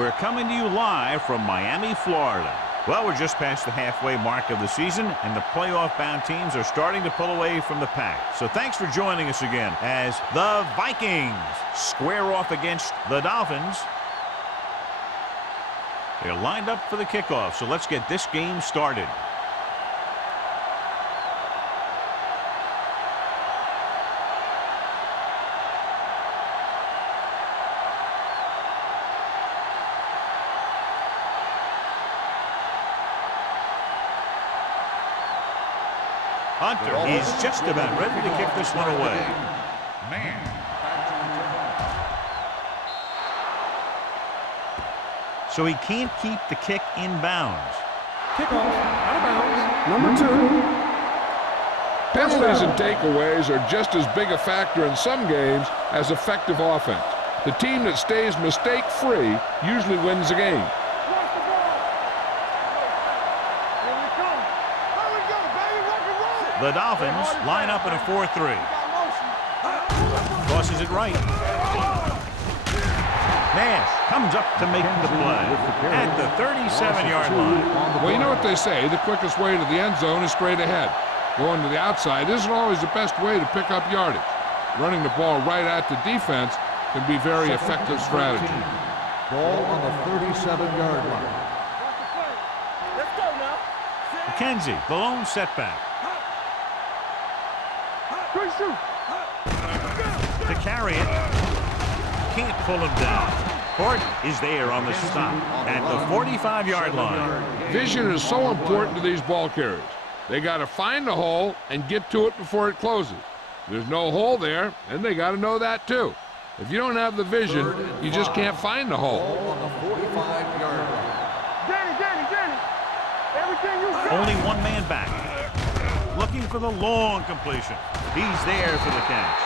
We're coming to you live from Miami, Florida. Well, we're just past the halfway mark of the season, and the playoff-bound teams are starting to pull away from the pack. So thanks for joining us again as the Vikings square off against the Dolphins. They're lined up for the kickoff, so let's get this game started. Hunter is just about ready to kick this one away. Man. So he can't keep the kick in bounds. Kickoff, out of bounds, number 2. Penalties and takeaways are just as big a factor in some games as effective offense. The team that stays mistake-free usually wins the game. The Dolphins line up in a 4-3. Tosses it right. Nash comes up to make the play at the 37-yard line. Well, you know what they say, the quickest way to the end zone is straight ahead. Going to the outside isn't always the best way to pick up yardage. Running the ball right at the defense can be very effective strategy. Ball on the 37-yard line. Let's go now. McKenzie, the lone setback. To carry it. Can't pull him down. Court is there on the stop at the 45-yard line. Vision is so important to these ball carriers. They got to find the hole and get to it before it closes. There's no hole there, and they got to know that too. If you don't have the vision, you just can't find the hole. Ball on the 45-yard line. Danny. Everything you got. Only one man back. Looking for the long completion. He's there for the catch.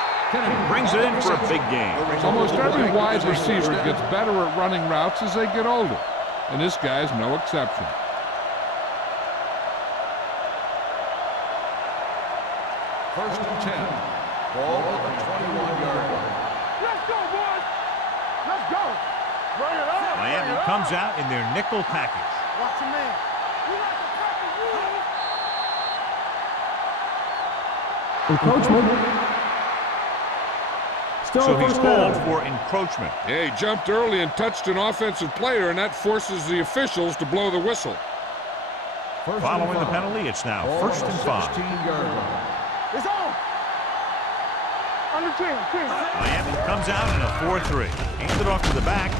Brings it in for a big game. Almost every wide receiver gets better at running routes as they get older, and this guy's no exception. First and 10. Ball on the 21-yard line. Let's go, boys. Let's go. Bring it up. Miami comes out in their nickel package. Watch your man. You like the package, Encroachment. So he's called for encroachment. Yeah, he jumped early and touched an offensive player, and that forces the officials to blow the whistle. Following the penalty, it's now first and 5. 16-yard line. It's on. Under 10. Miami comes out in a 4-3. Hands it off to the back.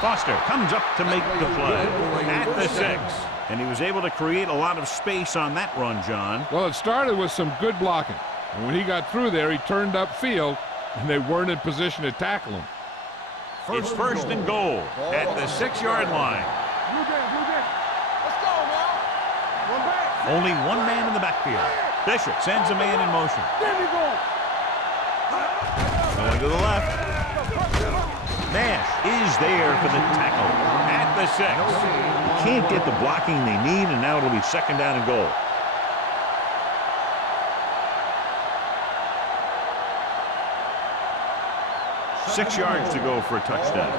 Foster comes up to make the play at the 6. And he was able to create a lot of space on that run, John. Well, it started with some good blocking. And when he got through there, he turned upfield, and they weren't in position to tackle him. It's first and goal at the 6-yard line. Blue game. Let's go, man. One back. Only one man in the backfield. Bishop sends a man in motion. There we go. Going to the left. Nash is there for the tackle at the 6. He can't get the blocking they need, and now it'll be second down and goal. Six yards to go for a touchdown.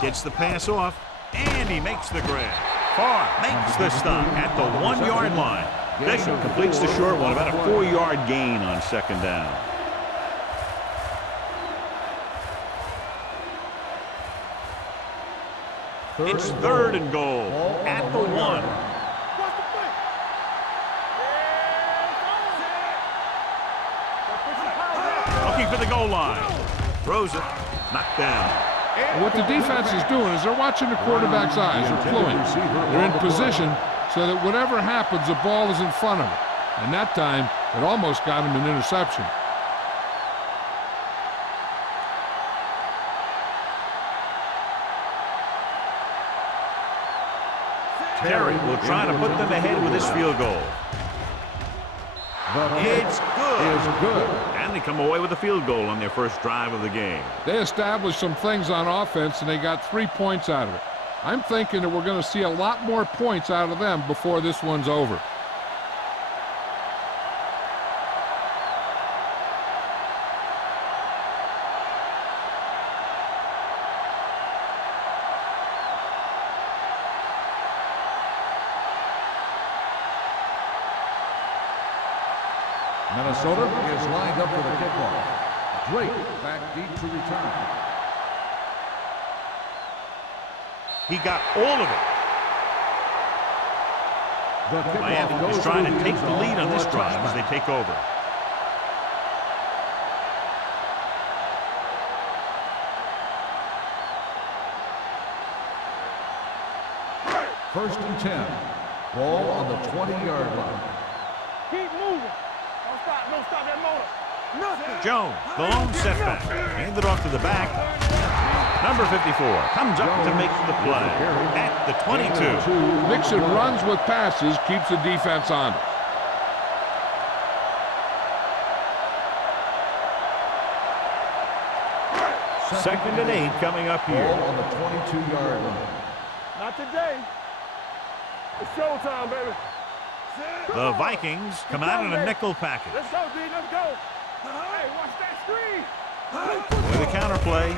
Gets the pass off, and he makes the grab. Farr makes the stop at the 1-yard line. Bishop completes the short one, about a 4-yard gain on second down. It's third and goal at the 1. Looking for the goal line. Throws it. Knocked down. And what the defense is doing is they're watching the quarterback's eyes. They're fluent. They're in position so that whatever happens, the ball is in front of him. And that time, it almost got him an interception. Terry will try to put them ahead with his field goal. It's good. And they come away with a field goal on their first drive of the game. They established some things on offense, and they got 3 points out of it. I'm thinking that we're going to see a lot more points out of them before this one's over. Minnesota is lined up for the kickoff. Drake back deep to return. He got all of it. Miami is trying to take the lead on this drive as they take over. First and 10. Ball on the 20-yard line. Keep moving. Don't stop that motor. Nothing. Jones, the lone setback. Handed off to the back. Number 54 comes up to make the play at the 22. Mixing runs with passes keeps the defense honest. Second and 8 coming up here. Ball on the 22-yard line. Not today. It's showtime, baby. The Vikings come out in a nickel package. Let's go, D. Let's go. Hey, watch that screen. With a counterplay.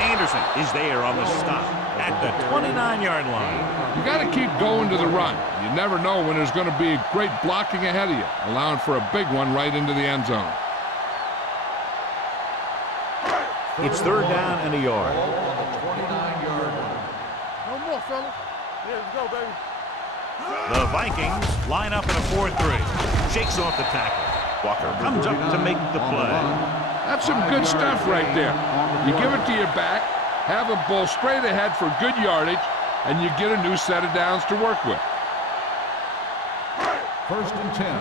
Anderson is there on the stop at the 29-yard line. You got to keep going to the run. You never know when there's going to be great blocking ahead of you, allowing for a big one right into the end zone. It's third down and a yard. Ball on the 29-yard line. No more, fella. Yeah, let's go, baby. The Vikings line up in a 4-3. Shakes off the tackle. Walker comes up to make the play. That's some good stuff right there. You give it to your back, have a ball straight ahead for good yardage, and you get a new set of downs to work with. First and 10.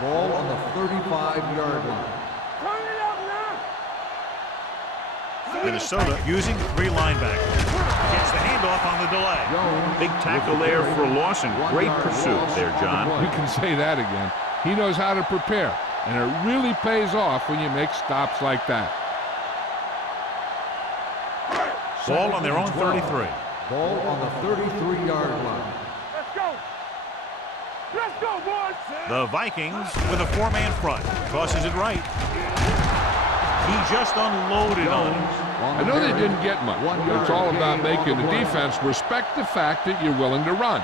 Ball on the 35-yard line. Turn it up now. Minnesota using 3 linebackers. Gets the handoff on the delay. Big tackle there for Lawson. Great pursuit there, John. You can say that again. He knows how to prepare, and it really pays off when you make stops like that. Ball on their own 33. Ball on the 33-yard line. Let's go. Let's go, boys. The Vikings with a 4-man front. Tosses it right. He just unloaded on him. I know they didn't get much, but it's all about making the defense respect the fact that you're willing to run.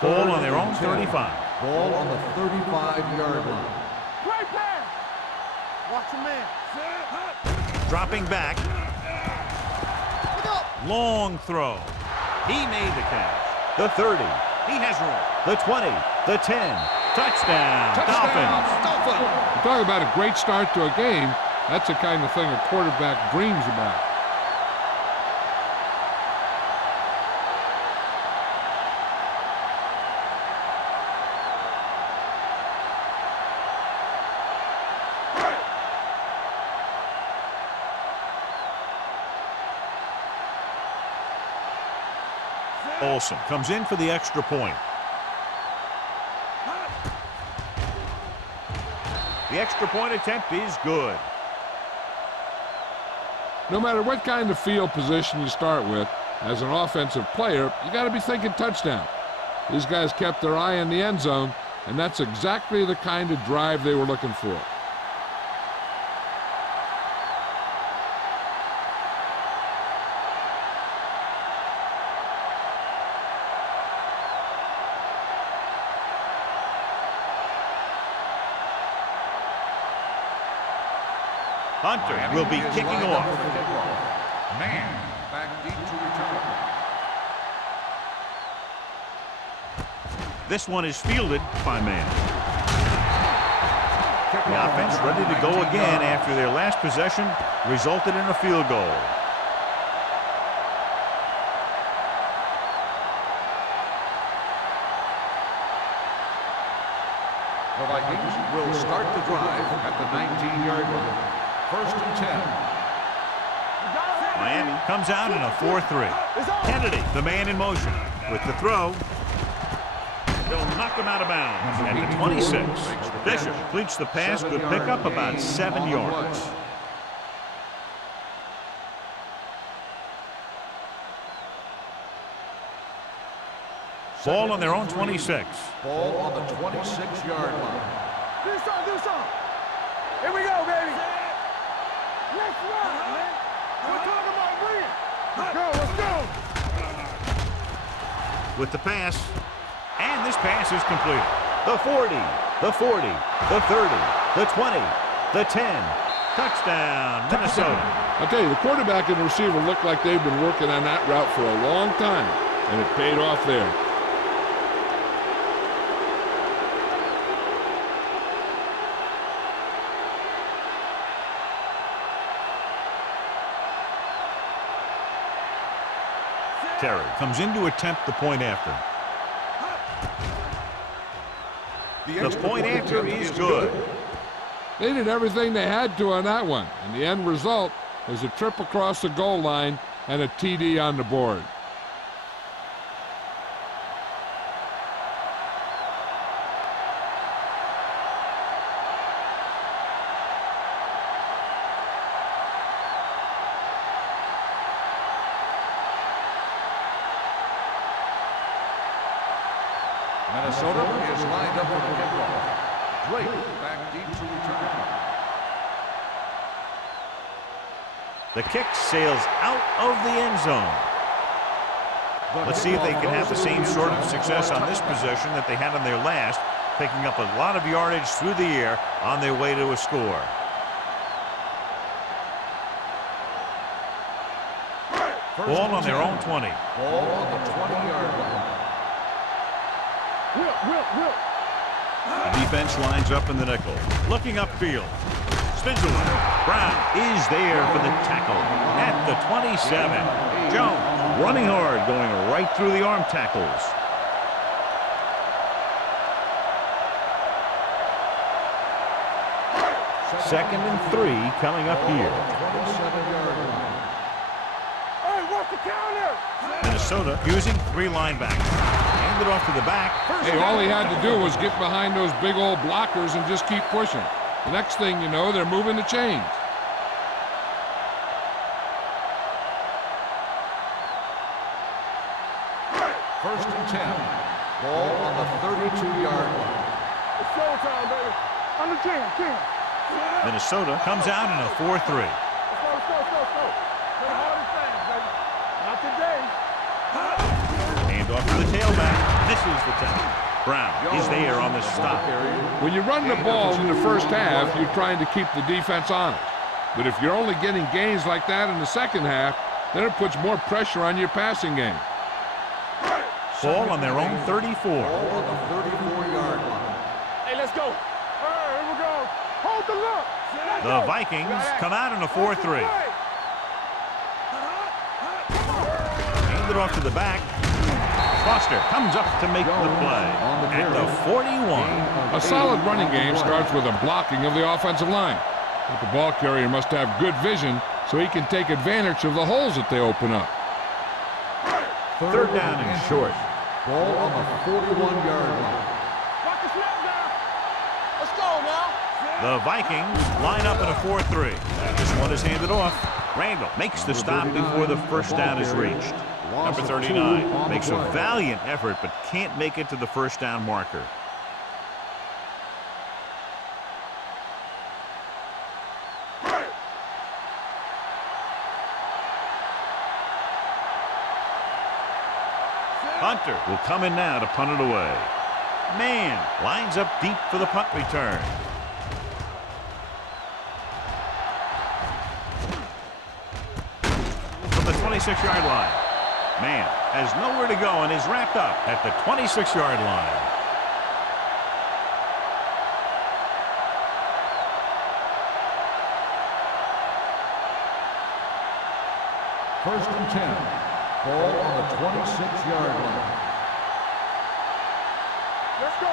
Ball on their own 35. Ball on the 35-yard line. Great pass. Watch your man. Dropping back. Long throw. He made the catch. The 30. He has room. The 20. The 10. Touchdown. Dolphins. You talk about a great start to a game. That's the kind of thing a quarterback dreams about. Olsen comes in for the extra point. The extra point attempt is good. No matter what kind of field position you start with, as an offensive player, you got to be thinking touchdown. These guys kept their eye on the end zone, and that's exactly the kind of drive they were looking for. Hunter will be kicking off. Man back deep to return. This one is fielded by Man. The offense ready to go again after their last possession resulted in a field goal. The Vikings will start the drive at the 19-yard line. First and 10. Miami comes out in a 4-3. Kennedy, the man in motion, with the throw. They'll knock him out of bounds at the 26. Bishop completes the pass, could pick up about 7 yards. Ball on their own 26. Ball on the 26-yard line. Do something. Here we go, baby. Let's run, man. We're talking about winning. Let's go. with the pass. And this pass is completed. The 40, the 40, the 30, the 20, the 10. Touchdown, Minnesota. I'll tell you, the quarterback and the receiver look like they've been working on that route for a long time, and it paid off there. Terry comes in to attempt the point after. The point after is good. They did everything they had to on that one, and the end result is a trip across the goal line and a TD on the board. Minnesota is lined up for the kickoff. Drake back deep to return. The kick sails out of the end zone. Let's see if they can have the same sort of success on this possession that they had on their last, picking up a lot of yardage through the air on their way to a score. Ball on their own 20. Ball on the 20-yard line. The defense lines up in the nickel. Looking upfield. Spins away. Brown is there for the tackle at the 27. Jones running hard, going right through the arm tackles. Second and 3 coming up here. 27-yard line. Hey, what's the counter? Minnesota using 3 linebackers. Hand it off to the back. Hey, all he had to do was get behind those big old blockers and just keep pushing. The next thing you know, they're moving the chains. First and 10. Ball on the 32-yard line. It's showtime, baby. On the 10. Minnesota comes out in a 4-3. Let's go. No hard things, baby. Not today. Hand off to the tailback. Misses the tackle. Brown is there on the stop. When you run the ball in the first half, you're trying to keep the defense honest. But if you're only getting gains like that in the second half, then it puts more pressure on your passing game. Ball on their own 34. Ball on the 34-yard line. Hey, let's go. All right, here we go. Hold the look. The Vikings come out in a 4-3. Hand it off to the back. Foster comes up to make the play at the 41. A solid running game starts with a blocking of the offensive line. But the ball carrier must have good vision so he can take advantage of the holes that they open up. Third down and short. Ball on the 41-yard line. Watch the snap down. Let's go now. The Vikings line up in a 4-3. This one is handed off. Randall makes the stop before the first down is reached. Number 39 makes a valiant effort but can't make it to the first down marker. Hunter will come in now to punt it away. Man lines up deep for the punt return. From the 26-yard line. Man has nowhere to go and is wrapped up at the 26-yard line. First and 10. Ball on the 26-yard line. Let's go.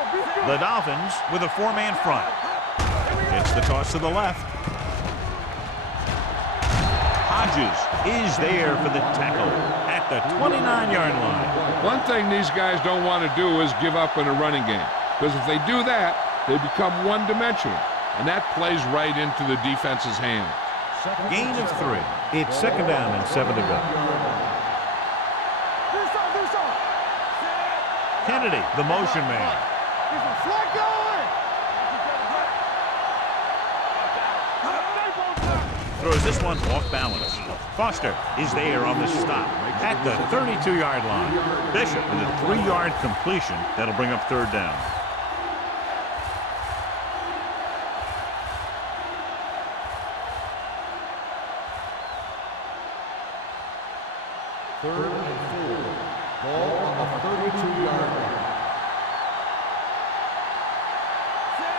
The Dolphins with a 4-man front. It's the toss to the left. Hodges is there for the tackle at the 29-yard line. One thing these guys don't want to do is give up in a running game. Because if they do that, they become one-dimensional. And that plays right into the defense's hands. Gain of 3. It's second down and 7 to go. Kennedy, the motion man. He's a flat going. throws this one off balance. Foster is there on the stop at the 32-yard line. Bishop with a 3-yard completion. That'll bring up third down. Third and 4. Ball on the 32-yard line.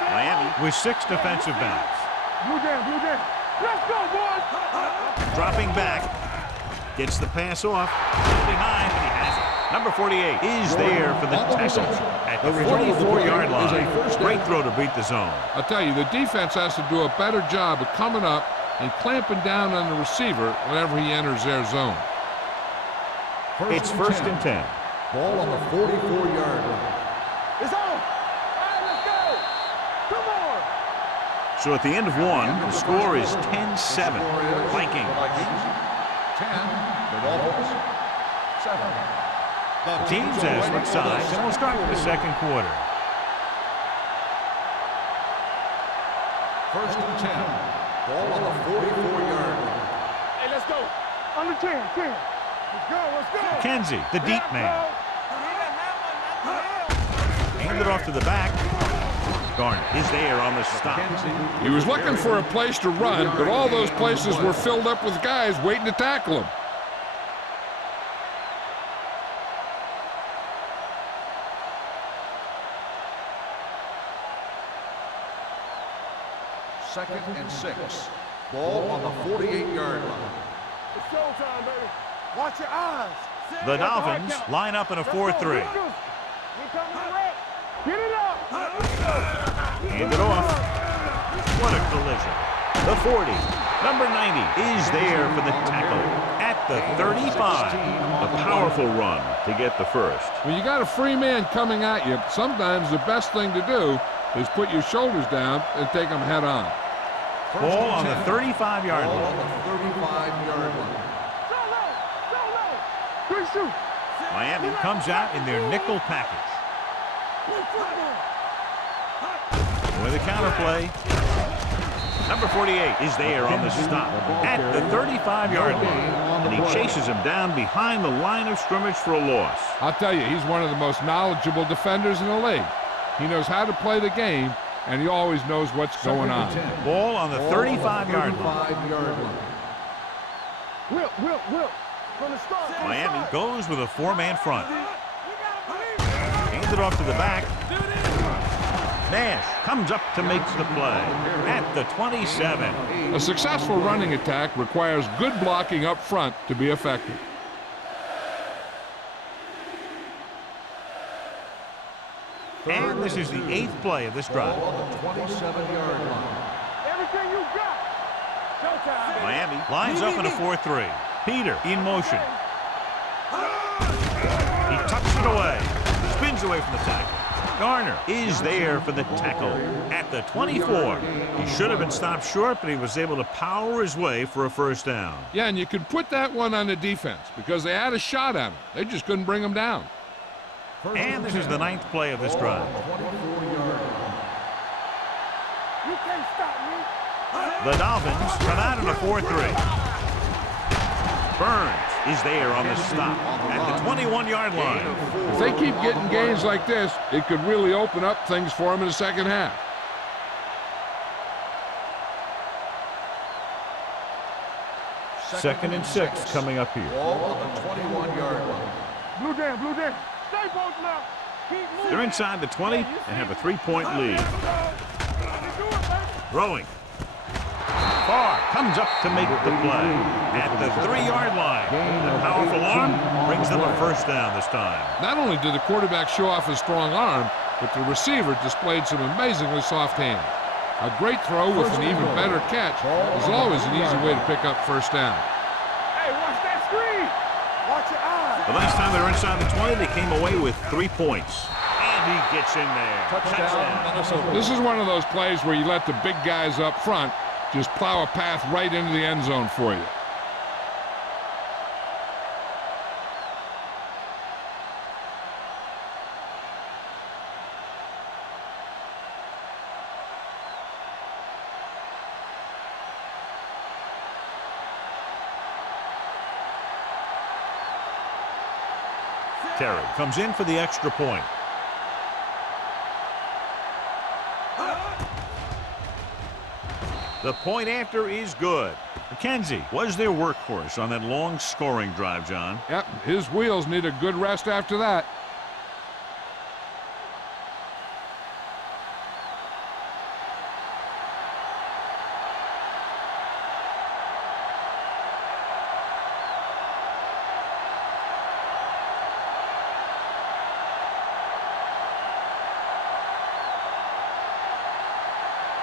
Miami with 6 defensive backs. Blue jam, blue jam. Let's go, boys. Dropping back. Gets the pass off. Behind, and he has it. Number 48 is there for the tackle at the 44-yard line. Great throw to beat the zone. I'll tell you, the defense has to do a better job of coming up and clamping down on the receiver whenever he enters their zone. It's first and 10. Ball on the 44-yard line. It's on. All right, let's go. Come on. So at the end of one, the score is 10-7. Vikings. 10, the Dolphins. 7. The teams as switch sides, and we'll start with the second quarter. First and 10. Ball on the 44-yard line. Hey, let's go. Under 10, 10. Let's go, let's go. Kenzie, the deep man. Hand it off to the back. Garner is there on the stop. He was looking for a place to run, but all those places were filled up with guys waiting to tackle him. Second and 6. Ball on the 48-yard line. It's showtime, baby. Watch your eyes. The Dolphins line up in a 4-3. He coming to wreck. Get it up. Hand it off. What a collision. The 40. Number 90 is there for the tackle at the 35. A powerful run to get the first. When you got a free man coming at you, sometimes the best thing to do is put your shoulders down and take them head on. Ball on the 35-yard Ball on line. the 35-yard line. Good shoot. Miami comes out in their nickel package. With a counterplay. Number 48 is there on the stop at the 35-yard line. And he chases him down behind the line of scrimmage for a loss. I'll tell you, he's one of the most knowledgeable defenders in the league. He knows how to play the game, and he always knows what's going on. Ball on the 35-yard line. Whip. From the start. Miami goes with a 4-man front. Hands it off to the back. Nash comes up to make the play at the 27. A successful running attack requires good blocking up front to be effective. And this is the 8th play of this drive. Ball on the 27-yard line. Everything you got. Showtime, baby. Miami lines up in a 4-3. Peter in motion. He tucks it away. Spins away from the tackle. Garner is there for the tackle at the 24. He should have been stopped short, but he was able to power his way for a first down. Yeah, and you could put that one on the defense because they had a shot at him. They just couldn't bring him down. And this is the 9th play of this drive. You can't stop me. The Dolphins come out in a 4-3. Burns is there on the stop at the 21-yard line. If they keep getting gains like this, it could really open up things for them in the second half. Second and 6 coming up here. Ball on the 21-yard line. Blue jam. Stay posted now. Keep moving. They're inside the 20 and have a 3-point lead. Throwing. Far comes up to make the play at the 3-yard line. The powerful arm brings them a first down this time. Not only did the quarterback show off his strong arm, but the receiver displayed some amazingly soft hands. A great throw with an even better catch is always an easy way to pick up first down. Hey, watch that screen. Watch your eyes. The last time they were inside the 20, they came away with 3 points. And he gets in there. Touchdown, Minnesota. This is one of those plays where you let the big guys up front just plow a path right into the end zone for you. Terry comes in for the extra point. The point after is good. McKenzie was their workhorse on that long scoring drive, John. Yep, his wheels need a good rest after that.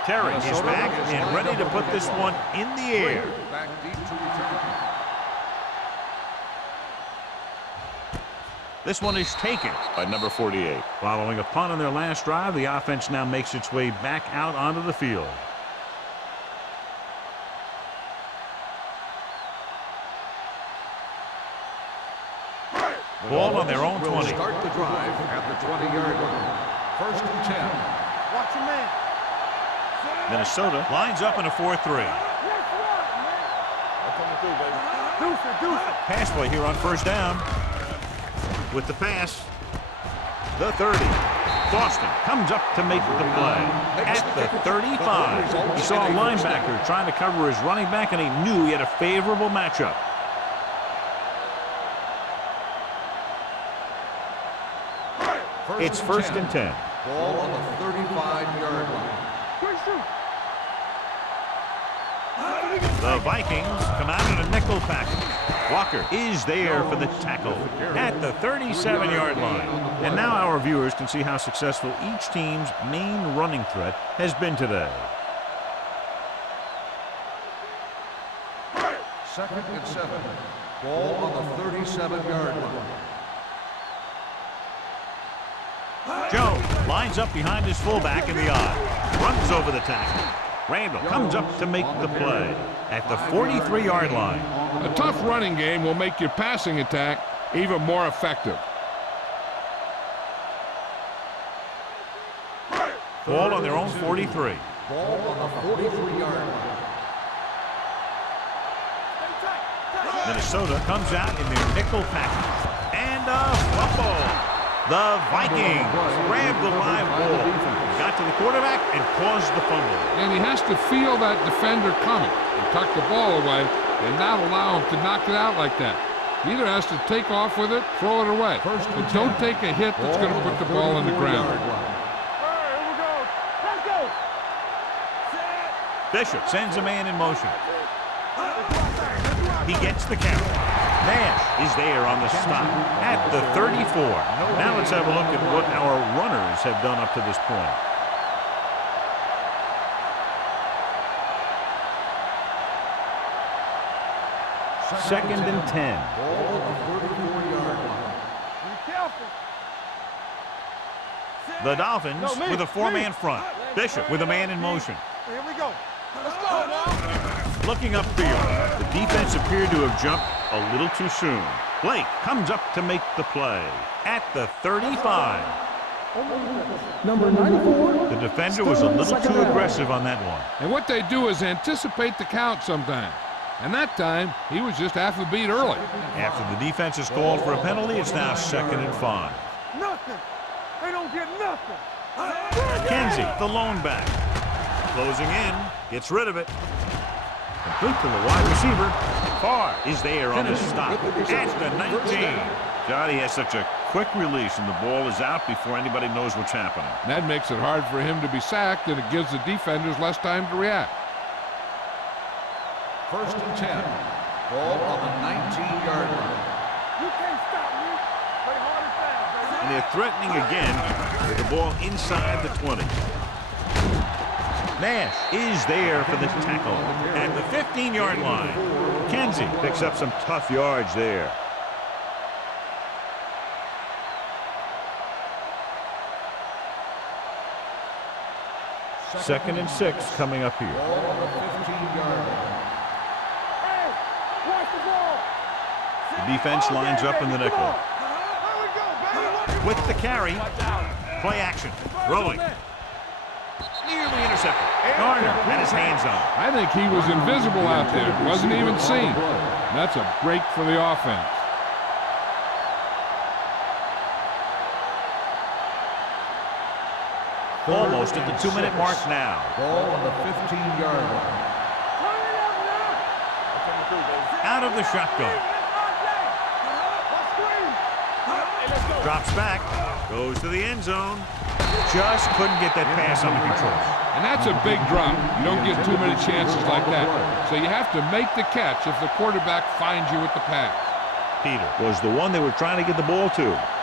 Terry is back and ready to put this one in the air. Back deep to return. This one is taken by number 48. Following a punt on their last drive, the offense now makes its way back out onto the field. Ball on their own 20. Will start the drive at the 20-yard line. First and 10. Watch your man. Minnesota lines up in a 4-3. Pass play here on first down. With the pass, the 30. Boston comes up to make the play at the 35. He saw a linebacker trying to cover his running back, and he knew he had a favorable matchup. It's first and 10. Ball on the 35-yard line. The Vikings come out in a nickel package. Walker is there for the tackle at the 37-yard line. And now our viewers can see how successful each team's main running threat has been today. Second and 7. Ball on the 37-yard line. Joe lines up behind his fullback in the odd. Runs over the tackle. Randall comes up to make the play at the 43-yard line. A tough running game will make your passing attack even more effective. Ball on their own 43. Ball on the 43-yard line. Minnesota comes out in their nickel package. And a fumble. The Vikings grab the live ball. Got to the quarterback and caused the fumble. And he has to feel that defender coming and tuck the ball away and not allow him to knock it out like that. He either has to take off with it, throw it away. But don't take a hit that's going to put the ball on the ground. Bishop sends a man in motion. He gets the count. Nash is there on the stop at the 34. Now let's have a look at what our runners have done up to this point. Second and 10. Ball on the 34-yard line. The Dolphins with a four-man front. Bishop with a man in motion. Here we go. Let's go now. Looking upfield, the defense appeared to have jumped a little too soon. Blake comes up to make the play at the 35. Number 94. The defender was a little too aggressive on that one. And what they do is anticipate the count sometimes. And that time, he was just half a beat early. After the defense is called for a penalty, it's now 2nd and 5. Nothing. They don't get nothing. Kenzie, the lone back. Closing in, gets rid of it. Complete to the wide receiver. Farr is there on the stop at the 19. Johnny has such a quick release, and the ball is out before anybody knows what's happening. That makes it hard for him to be sacked, and it gives the defenders less time to react. First and 10. Ball on the 19-yard line. You can't stop me. Play hard and fast, baby. And they're threatening again with the ball inside the 20. Nash is there for the tackle at the 15-yard line. Kenzie picks up some tough yards there. Second and 6 coming up here. Ball on the 15-yard line. Hey, watch the ball. The defense lines up in the nickel. Here we go, baby. With the carry, play action, throwing. Nearly intercepted. Garner had his hands on it. I think he was invisible out there. Wasn't even seen. That's a break for the offense. Almost at the 2-minute mark now. Ball on the 15-yard line. Out of the shotgun. Drops back. Goes to the end zone. Just couldn't get that pass under control. And that's a big drop. You don't get too many chances like that. So you have to make the catch if the quarterback finds you with the pass. Peter was the one they were trying to get the ball to.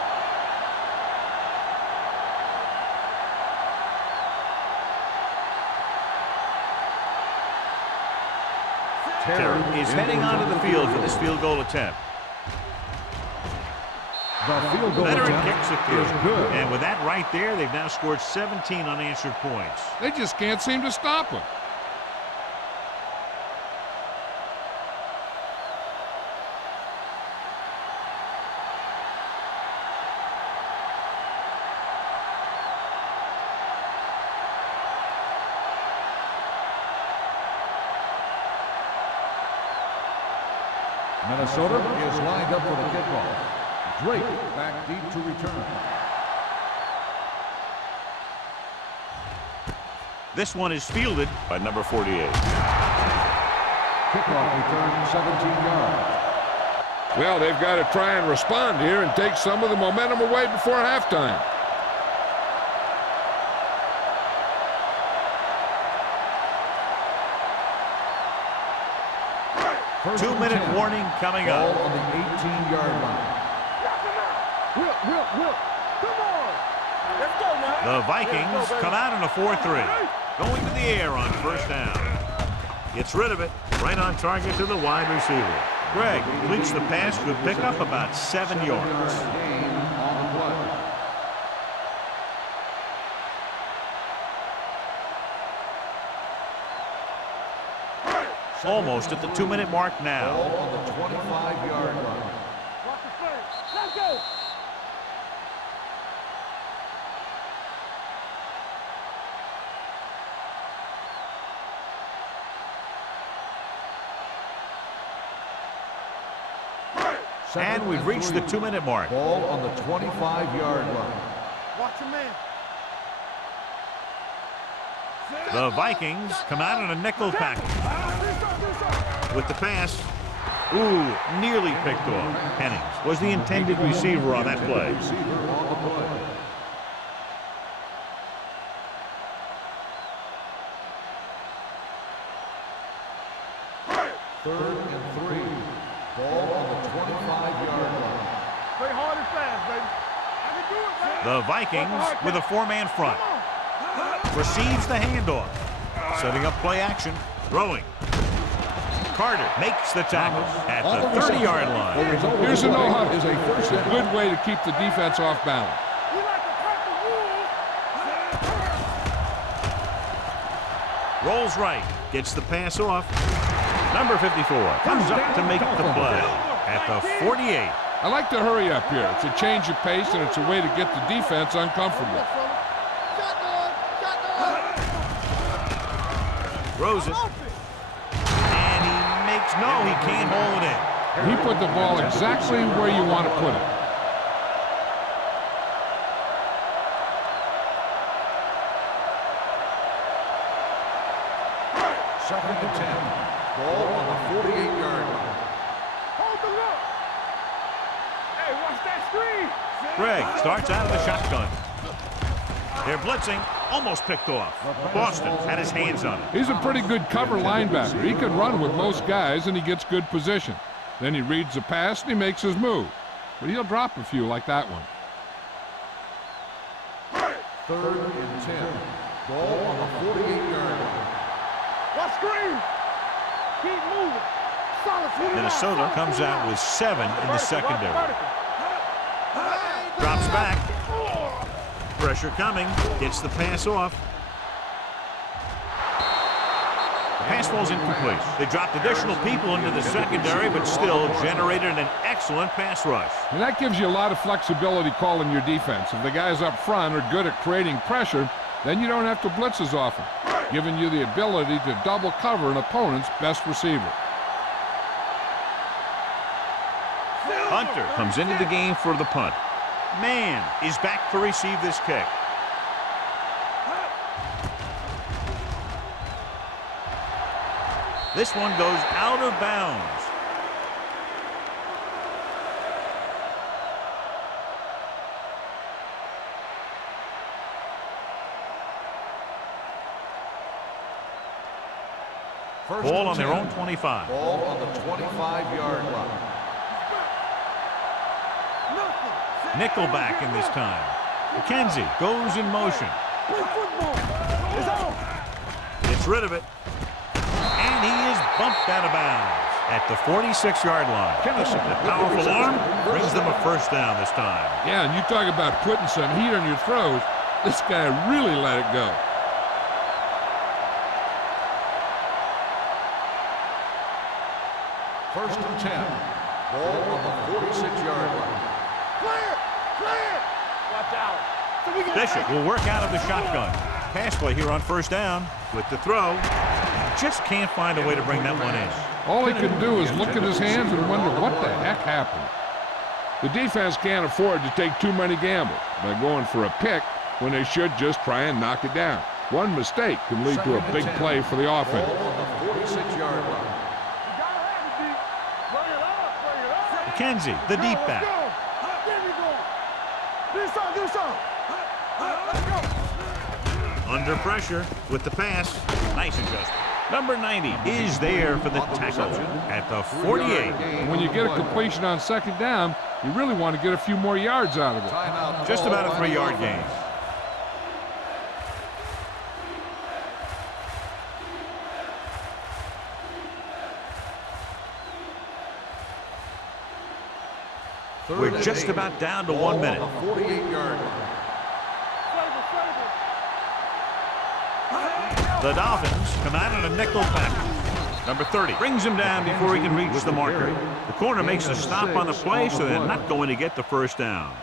Terry is heading onto the field for this field goal attempt. The field goal Veteran attempt kicks it through. is good. And with that right there, they've now scored 17 unanswered points. They just can't seem to stop him. Minnesota is lined up for the kickoff. Drake back deep to return. This one is fielded by number 48. Kickoff return 17 yards. Well, they've got to try and respond here and take some of the momentum away before halftime. First 2-minute 10. warning coming Ball up. on the 18-yard line. Will. Come on. Let's go now. The Vikings come out in a 4-3. Going to the air on first down. Gets rid of it. Right on target to the wide receiver. Greg completes the pass to pick up about 7 yards. Gain on the play. Almost at the 2-minute mark now. Ball on the 25-yard line. Watch the play. Let's go. And we've reached the 2-minute mark. Ball on the 25-yard line. Watch your man. The Vikings come out in a nickel package. With the pass. Ooh, nearly picked off. Hennings was the intended receiver on that play. Receiver on the play. Third and 3. Ball on the 25-yard line. Play hard and fast, baby. I can do it, man. The Vikings with a 4-man front. Receives the handoff. Setting up play action. Throwing. Carter makes the tackle at the 30-yard line. Here's a no-huddle. It's a good way to keep the defense off balance. You like to crack the rules. Rolls right. Gets the pass off. Number 54 comes up to make the play at the 48. I like to hurry up here. It's a change of pace, and it's a way to get the defense uncomfortable. Throws it. And he makes no, he can't hold it in. He put the ball exactly where you want to put it. Second and 10. Ball on the 48-yard line. Hold the look. Hey, watch that screen. Greg starts out of the shotgun. They're blitzing. Almost picked off. Boston had his hands on it. He's a pretty good cover linebacker. He can run with most guys, and he gets good position. Then he reads the pass, and he makes his move. But he'll drop a few like that one. Third and 10. Ball on the 48-yard line. Watch screen. Keep moving. Solid. Minnesota comes out with 7 in the secondary. Drops back. Pressure coming. Gets the pass off. The pass falls incomplete. They dropped additional people into the secondary, but still generated an excellent pass rush. And that gives you a lot of flexibility calling your defense. If the guys up front are good at creating pressure, then you don't have to blitz as often, giving you the ability to double cover an opponent's best receiver. Hunter comes into the game for the punt. Man is back to receive this kick. This one goes out of bounds. Ball on their own 25. Ball on the 25-yard line. Nickelback in this time. McKenzie goes in motion. Gets rid of it. And he is bumped out of bounds at the 46-yard line. Kinnison, the powerful arm, brings them a first down this time. Yeah, and you talk about putting some heat on your throws. This guy really let it go. First and 10. Ball on the 46-yard line. Clear! Clear! Watch out. So we Bishop will work out of the shotgun. Pass play here on first down with the throw. Just can't find a way to bring that one in. All he could do is look at his hands and wonder what the heck happened. The defense can't afford to take too many gambles by going for a pick when they should just try and knock it down. One mistake can lead to a big play for the offense. Ball on the 46-yard line. McKenzie, the deep back. Under pressure with the pass. Nice adjustment. Number 90 is there for the tackle at the 48. When you get a completion on second down, you really want to get a few more yards out of it. Just about a 3-yard gain. We're just about down to 1 minute. 48-yard line. The Dolphins come out on a nickel package. Number 30 brings him down before he can reach the marker. The corner makes a stop on the play, so they're not going to get the first down.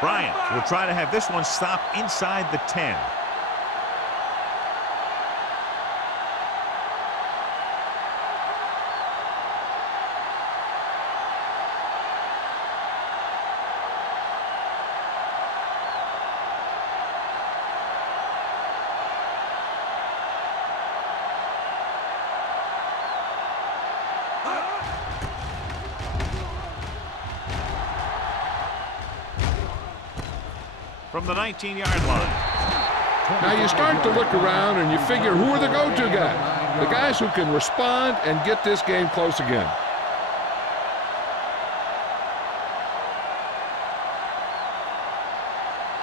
Bryant will try to have this one stop inside the 10. From the 19-yard line. Now you start to look around and you figure, who are the go-to guys? The guys who can respond and get this game close again.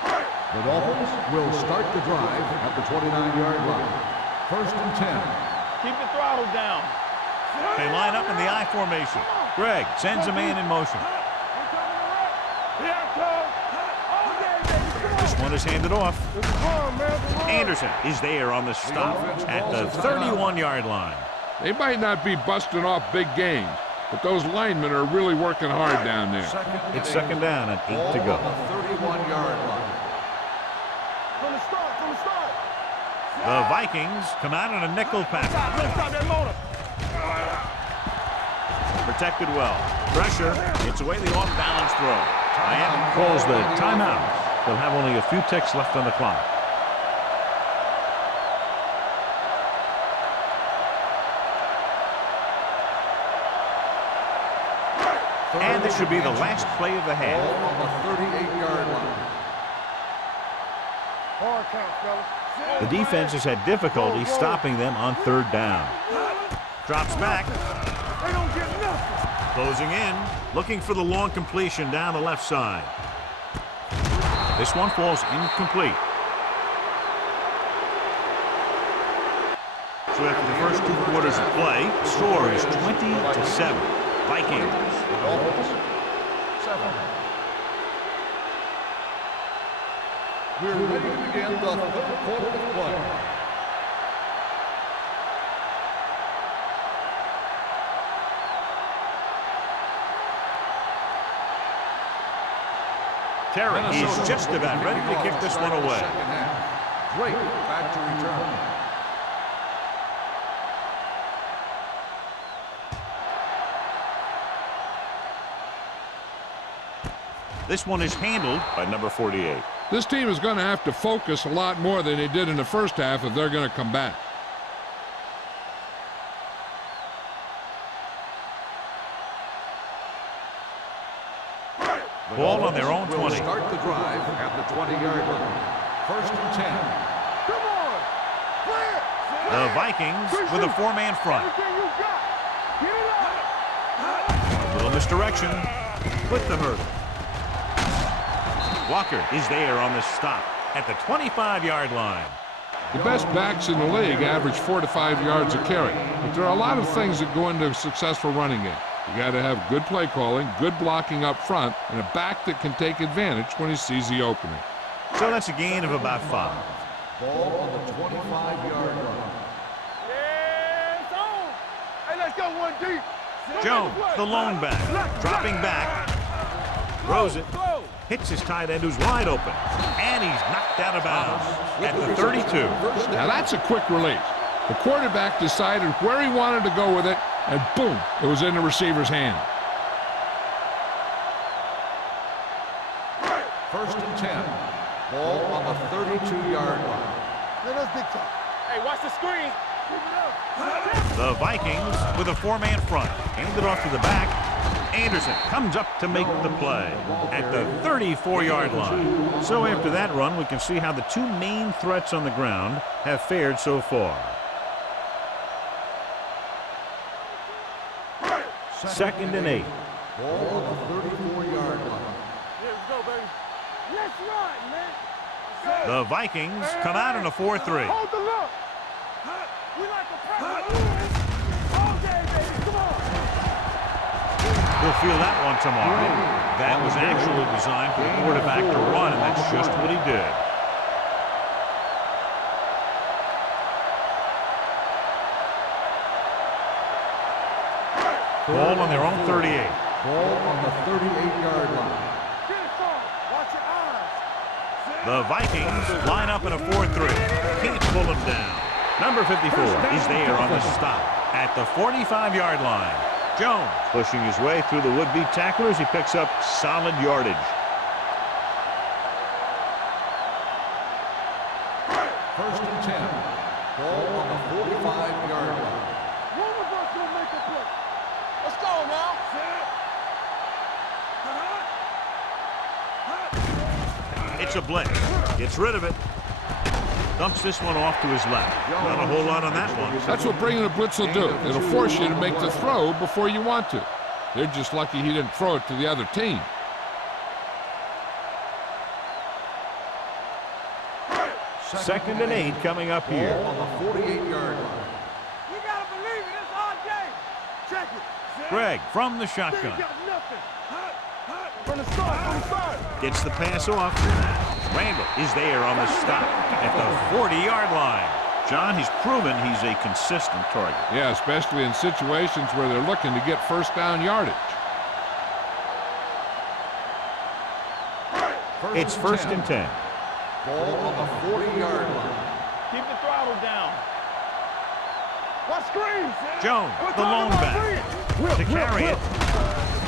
The Dolphins will start the drive at the 29-yard line. First and 10. Keep the throttle down. They line up in the I formation. Greg sends a man in motion. This one is handed off. Anderson is there on the stop at the 31-yard line. They might not be busting off big games, but those linemen are really working hard down there. It's second down and 8 to go. Ball on the 31-yard line. The Vikings come out on a nickel package. Protected well. Pressure. It's away the off-balance throw. Miami calls the timeout. They'll have only a few ticks left on the clock. And this should be the last play of the half. Ball on the 38-yard line. Hard count, fellas. The defense has had difficulty stopping them on third down. Drops back. They don't get nothing. Closing in. Looking for the long completion down the left side. This one falls incomplete. So after the first 2 quarters of play, the score is 20-7. Vikings. The Dolphins, 7. We're ready to begin the third quarter of play. Terry is just about ready to kick this one away. Drake back to return. This one is handled by number 48. This team is going to have to focus a lot more than they did in the first half if they're going to come back. Ball on their own 20. Will start the drive at the 20-yard line. First and 10. Come on. Clear. The Vikings with a four-man front. Everything you got. Get it up. A little misdirection with the hurdle. Walker is there on the stop at the 25-yard line. The best backs in the league average 4 to 5 yards a carry, but there are a lot of things that go into a successful running game. You got to have good play calling, good blocking up front, and a back that can take advantage when he sees the opening. So that's a gain of about 5. Ball on the 25-yard line. Yeah, it's on. Hey, let's go one deep. Jones, the lone back, dropping back, throws it, hits his tight end who's wide open, and he's knocked out of bounds at the 32. Now that's a quick release. The quarterback decided where he wanted to go with it, and boom, it was in the receiver's hand. First and 10. Ball on the 32-yard line. Let us big time. Hey, watch the screen. Keep it up. The Vikings with a four-man front. Hand it off to the back. Anderson comes up to make the play at the 34-yard line. So after that run, we can see how the two main threats on the ground have fared so far. Second and 8. Ball on the 34-yard line. Here we go, baby. Let's run, man. The Vikings come out in a 4-3. Hold the look. We like to press all day, baby. Come on. We'll feel that one tomorrow. That was actually designed for the quarterback to run, and that's just what he did. Ball on their own 38. Ball on the 38-yard line. Get it forward. Watch your eyes. The Vikings line up in a 4-3. Can't pull him down. Number 54 is there on the stop at the 45-yard line. Jones pushing his way through the would-be tacklers. He picks up solid yardage. First and 10. Ball on the 45-yard line. One of us will make a play. Let's go now. It's a blitz. Gets rid of it. Dumps this one off to his left. Not a whole lot on that one. That's what bringing a blitz will do. It'll force you to make the throw before you want to. They're just lucky he didn't throw it to the other team. Second and 8 coming up here. Ball on the 48-yard line. We gotta believe it. It's our day. Check it. Greg from the They shotgun. got nothing. From the start. Gets the pass off. Randall is there on the stop at the 40-yard line. John, he's proven he's a consistent target. Yeah, especially in situations where they're looking to get first down yardage. It's first and 10. Ball on the 40-yard line. Keep the throttle down. What screens? Jones, the lone back, to carry it.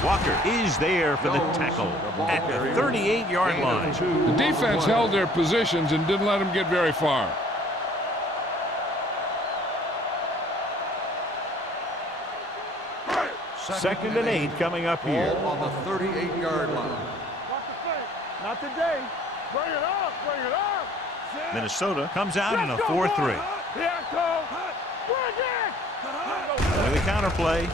Walker is there for the tackle at the 38-yard line. The defense held their positions and didn't let them get very far. Second and 8 coming up here. Ball on the 38-yard line. Watch the play. Not today. Bring it up. Bring it up. Minnesota comes out in a 4-3. Here I come. Bring it. With the counterplay.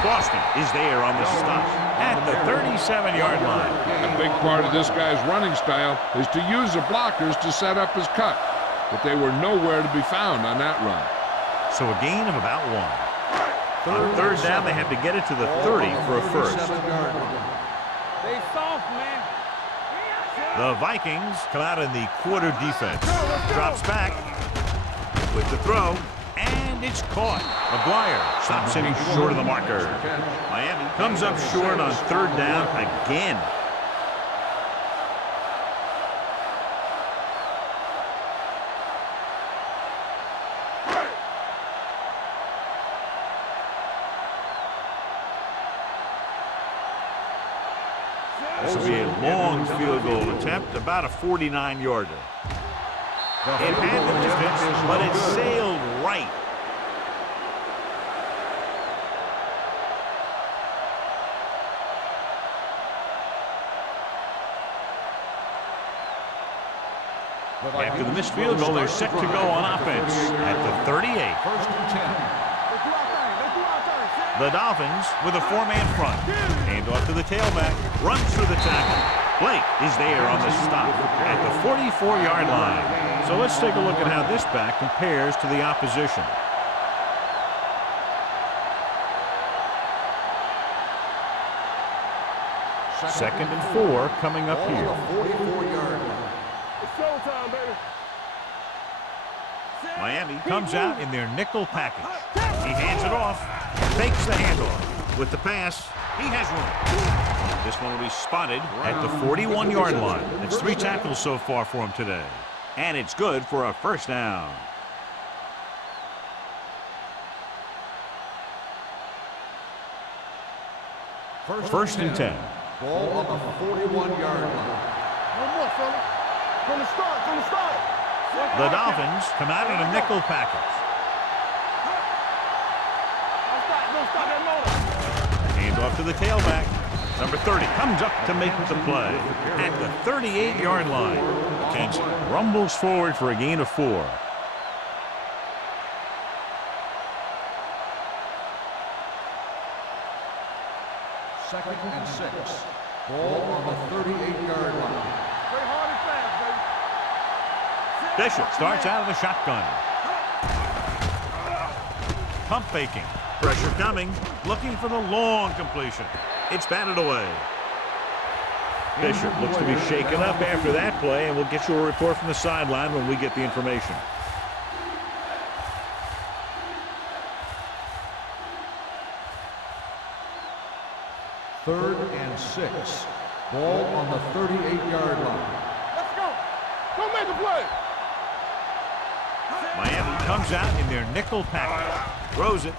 Boston is there on the stop at the 37-yard line. A big part of this guy's running style is to use the blockers to set up his cut, but they were nowhere to be found on that run. So a gain of about 1. On third down, they have to get it to the 30 for a first. They soft, man. The Vikings come out in the quarter defense. Drops back with the throw, and it's caught. McGuire stops him short of the marker. Miami comes up short on third down again. to be a long field goal attempt, about a 49-yarder. It had the distance, but it sailed right. After the missed field goal, they're set to go on offense at the 38. First and 10. The Dolphins with a four-man front. Hand off to the tailback. Runs through the tackle. Blake is there on the stop at the 44-yard line. So let's take a look at how this back compares to the opposition. Second and 4 coming up here. 44-yard line. It's showtime, baby. Miami comes out in their nickel package. He hands it off. Fakes the handoff. With the pass, he has room. This one will be spotted at the 41-yard line. That's 3 tackles so far for him today. And it's good for a first down. First and 10. Ball on the 41-yard line. One more, fella. From the start. The Dolphins come out in a nickel package. Don't stop that motor. Hand off to the tailback. Number 30 comes up to make the play at the 38-yard line. McKenzie rumbles forward for a gain of 4. Second and 6. Ball on the 38-yard line. Play hard and fast, baby. Bishop starts out of the shotgun. Pump faking. Pressure coming. Looking for the long completion. It's batted away. Bishop looks to be shaken up after that play, and we'll get you a report from the sideline when we get the information. Third and 6. Ball on the 38-yard line. Let's go. Go make a play. Miami comes out in their nickel package. Throws it.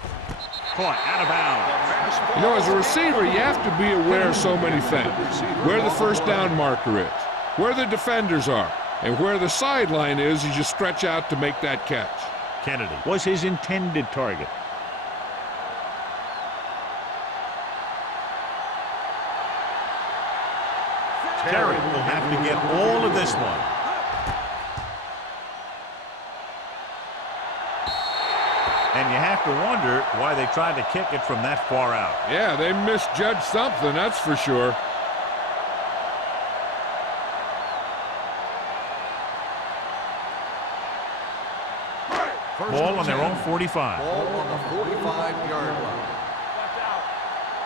Caught out of bounds. You know, as a receiver, you have to be aware of so many things. Where the first down marker is, where the defenders are, and where the sideline is as you stretch out to make that catch. Kennedy was his intended target. Terry will have to get all of this one. And you have to wonder why they tried to kick it from that far out. Yeah, they misjudged something, that's for sure. Ball on their own 45. Ball on the 45-yard line. Watch out.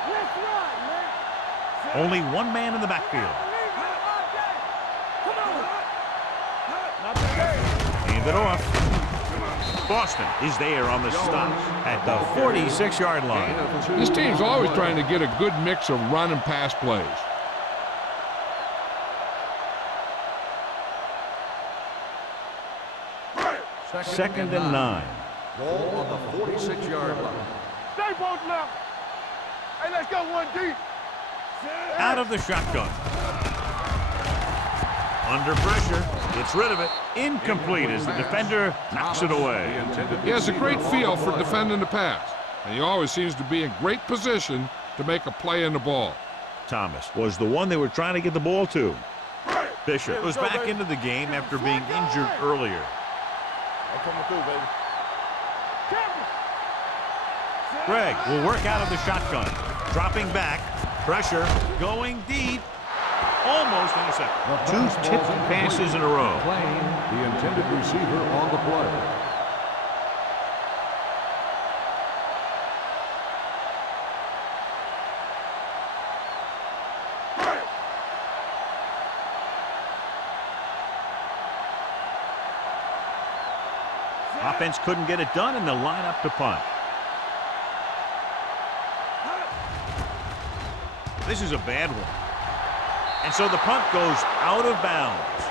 Let's run, man. Only one man in the backfield. Come on. Not today. Hand it off. Boston is there on the stop at the 46-yard line. This team's always trying to get a good mix of run and pass plays. Second and 9. Ball on the 46-yard line. Stay both now. Hey, let's go 1 deep. Out of the shotgun. Under pressure. Gets rid of it. Incomplete as the defender knocks it away. He has a great feel for defending the pass, and he always seems to be in great position to make a play in the ball. Thomas was the one they were trying to get the ball to. Bishop was back into the game after being injured earlier. I'm coming through, baby. Greg will work out of the shotgun. Dropping back. Pressure. Going deep. Almost intercepted. 2 tipped passes in a row. Playing the intended receiver on the play. Offense couldn't get it done, and they'll line up to punt. This is a bad one. And so the punt goes out of bounds.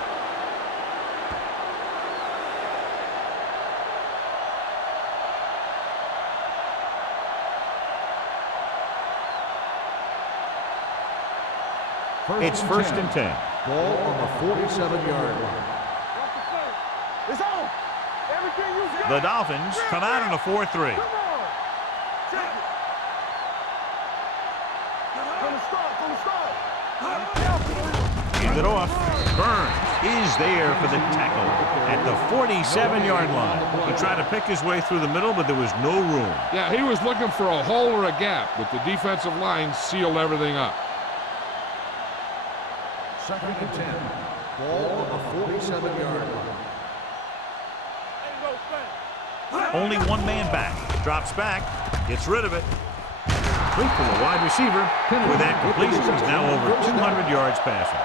It's first and 10. Ball on the 47-yard line. It's on. Everything you got. The Dolphins come out in a 4-3. Come on. Check it. From the start. Hand it off. Burns is there for the tackle at the 47-yard line. He tried to pick his way through the middle, but there was no room. Yeah, he was looking for a hole or a gap, but the defensive line sealed everything up. Second and 10. Ball on the 47-yard line. Only one man back. Drops back. Gets rid of it. Complete to the wide receiver. With that completion, he's now over 200 yards passing.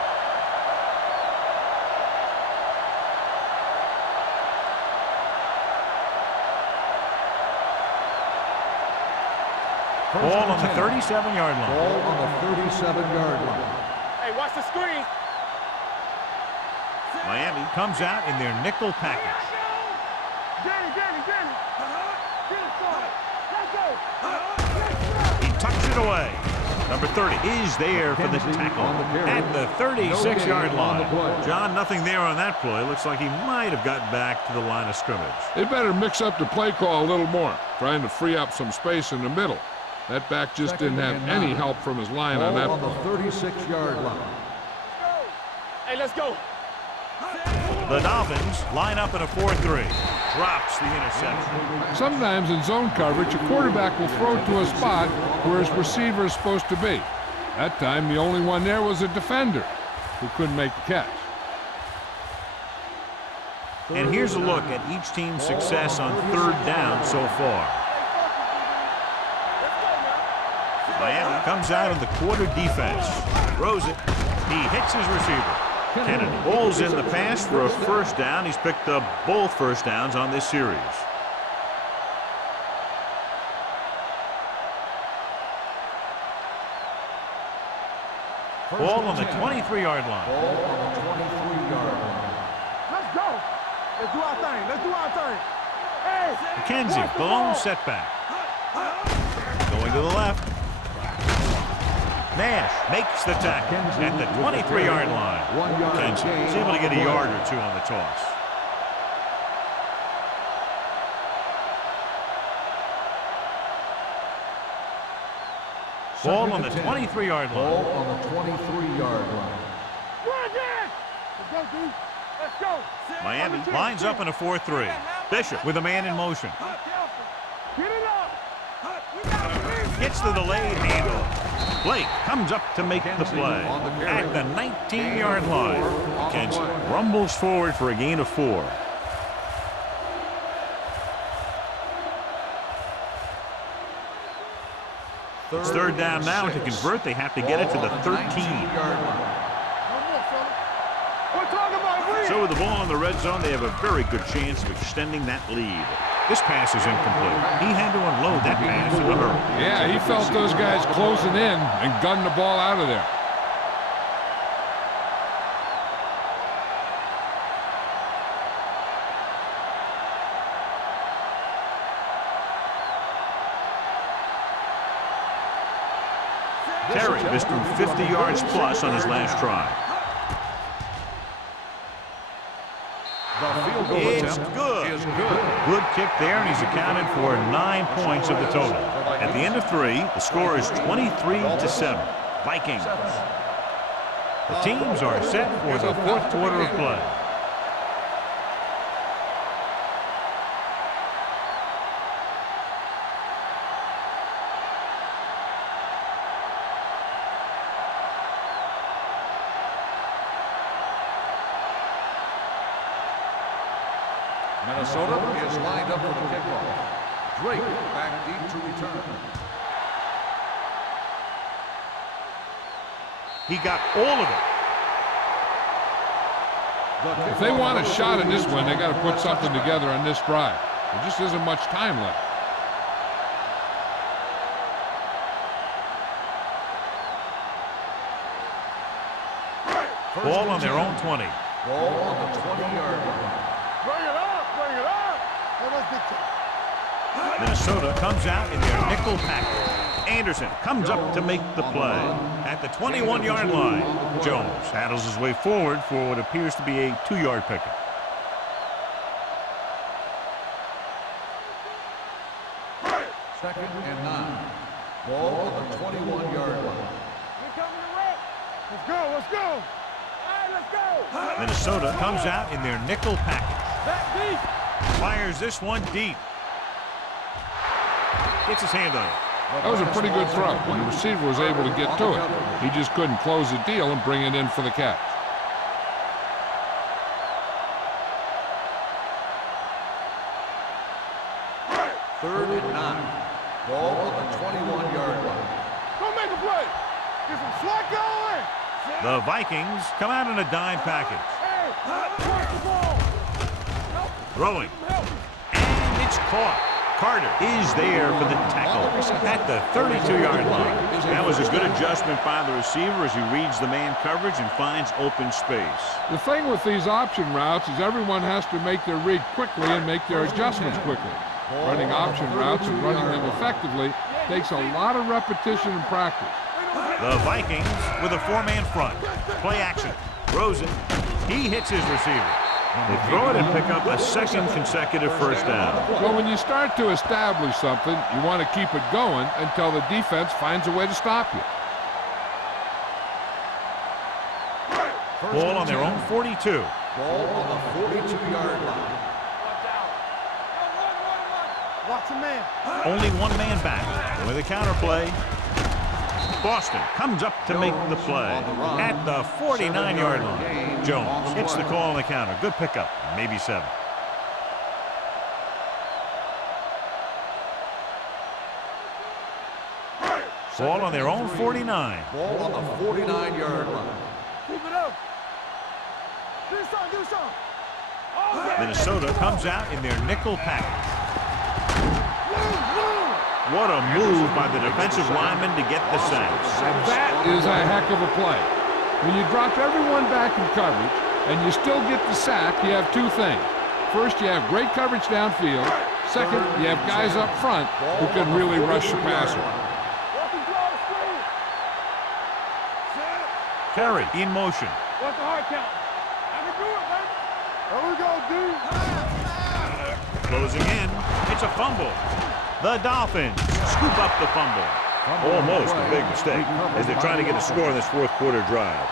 Ball on the 37-yard line. Ball on the 37-yard line. Hey, watch the screen. Miami comes out in their nickel package. Get it. Get it, son. Let's go. He tucks it away. Number 30 is there for the tackle at the 36-yard line. John, nothing there on that play. Looks like he might have gotten back to the line of scrimmage. They better mix up the play call a little more, trying to free up some space in the middle. That back just didn't have any help from his line on that Ball play. on the 36-yard line. Hey, let's go. The Dolphins line up in a 4-3. Drops the interception. Sometimes in zone coverage, a quarterback will throw to a spot where his receiver is supposed to be. That time, the only one there was a defender who couldn't make the catch. And here's a look at each team's success on third down so far. Miami comes out in the quarter defense. Throws it. He hits his receiver. Kennedy pulls in the pass for a first down. He's picked up both first downs on this series. Ball on the 23-yard line. Ball on the 23-yard line. Let's go. Let's do our thing. Hey. McKenzie, blown setback. Going to the left. Nash makes the tackle at the 23-yard line. McKenzie is able to get a yard or two on the toss. Ball on the 23-yard line. Ball on the 23-yard line. Let's go. Miami lines up in a 4-3. Bishop with a man in motion. Get it up. Gets the delayed handle. Blake comes up to make the play at the 19-yard line. McKenzie rumbles forward for a gain of 4. It's third down now. To convert, they have to get it to the 13. So with the ball in the red zone, they have a very good chance of extending that lead. This pass is incomplete. He had to unload that pass in a hurry. Yeah, he felt those guys closing in and gunned the ball out of there. Terry missed him 50 yards plus on his last try. It's good. Good kick there, and he's accounted for 9 points of the total. At the end of 3, the score is 23-7. Vikings. The teams are set for the fourth quarter of play. Minnesota is lined up for the kickoff. Drake back deep to return. He got all of it. If they want a shot in this one, they got to put something together on this drive. There just isn't much time left. Ball on their own 20. Ball on the 20-yard line. Bring it up. Let's get you. Minnesota comes out in their nickel package. Anderson comes up to make the play. At the 21-yard line, Jones paddles his way forward for what appears to be a 2-yard pickup. Second and 9. Ball on the 21-yard line. Let's go, let's go. All right, let's go. Minnesota comes out in their nickel package. Back deep. Fires this one deep. Gets his hand on it. That was a pretty good throw, and the receiver was able to get to it. He just couldn't close the deal and bring it in for the catch. Third and 9. Ball on the 21-yard line. Go make a play. Get some slack going. The Vikings come out in a dime package. Hey, watch the ball. Throwing. And it's caught. Carter is there for the tackle at the 32-yard line. That was a good adjustment by the receiver as he reads the man coverage and finds open space. The thing with these option routes is everyone has to make their read quickly and make their adjustments quickly. Running option routes and running them effectively takes a lot of repetition and practice. The Vikings with a 4-man front. Play action. Rosen, he hits his receiver. They throw it and pick up a second consecutive first down. Well, when you start to establish something, you want to keep it going until the defense finds a way to stop you. Ball on their own 42. Ball on the 42-yard line. Watch a man. Only one man back. With a counter play. Boston comes up to make the play at the 49-yard line. Jones hits the call on the counter. Good pickup, maybe 7. Ball on their own 49. Ball on the 49-yard line. Keep it up. Do something, do something. Oh, yeah. Minnesota comes out in their nickel package. What a move by the defensive lineman to get the sack. That is a heck of a play. When you drop everyone back in coverage and you still get the sack, you have two things. First, you have great coverage downfield. Second, you have guys up front who can really rush the passer. Curry in motion. What's the hard count? I can do it, man. There we go, dude. Closing in. It's a fumble. The Dolphins scoop up the fumble. Almost a big mistake as they're trying to get a score in this fourth quarter drive.